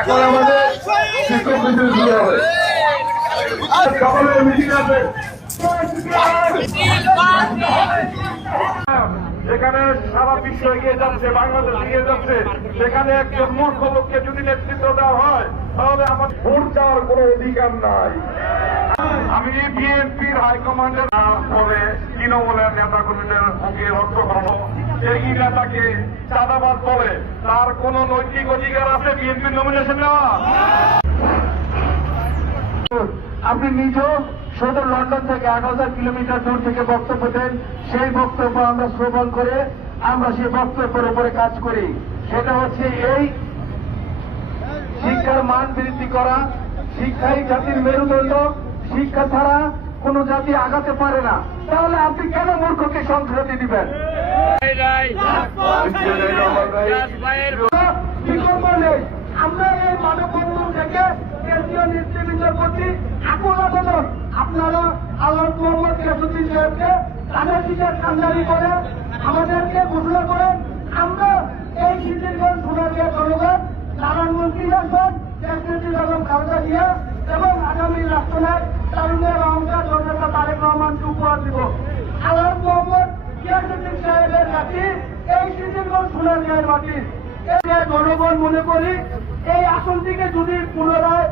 এখন আমাদের শিক্ষক মিছিল শুরু হবে। সকলের মিছিল আছে, যেখানে সারা বিশ্ব এগিয়ে যাচ্ছে, বাংলাদেশ এগিয়ে যাচ্ছে, সেখানে একজন মূর্খ লোককে যদি নেতৃত্ব দেওয়া হয় তাহলে আমার ভোট চাওয়ার কোনো অধিকার নাই। আমি বিএনপির হাইকমান্ডের পরে তৃণমূলের নেতা কর্মীদের বুকে রক্ত খাবো, এই নেতাকে চাঁদাবাজ বলে তার কোন নৈতিক অধিকার আছে বিএনপির নমিনেশন নেওয়া? আপনি নিজেও সদর লন্ডন থেকে 8,000 কিলোমিটার দূর থেকে বক্তব্য দেন, সেই বক্তব্য আমরা শ্রবণ করে আমরা সেই বক্তব্যের উপরে কাজ করি। সেটা হচ্ছে এই শিক্ষার মান বৃদ্ধি করা, শিক্ষাই জাতির মেরুদণ্ড, শিক্ষা ছাড়া কোন জাতি আগাতে পারে না। তাহলে আপনি কেন মূর্খকে সংস্কৃতি দিবেন? বিকল্প নেই। আমরা এই মানববন্ধন থেকে কেন্দ্রীয় নেতৃবৃন্দের প্রতি আকুল আবেদন, আপনারা আল্লাহ মোহাম্মদ ইয়াসুদ্দিন সাহেবকে তাদের দিকে কান্দারি করে আমাদেরকে ঘোষণা করেন। আমরা এই সিদ্ধিগঞ্জ সোনারগাঁ জনগণ প্রধানমন্ত্রী আসবেন প্রেসিডেন্ট বেগম খালেদা জিয়া এবং আগামী রাষ্ট্রনায়ক তারুণের অহংকার জননেতা তারেক রহমানকে উপহার দিব। আল্লাহ মোহাম্মদ ইয়াসুদ্দিন সাহেবের মাটি এই সিদ্ধিগঞ্জ সোনারগাঁয়ের মাটি। জনগণ মনে করি এই আসনটিকে যদি পুনরায়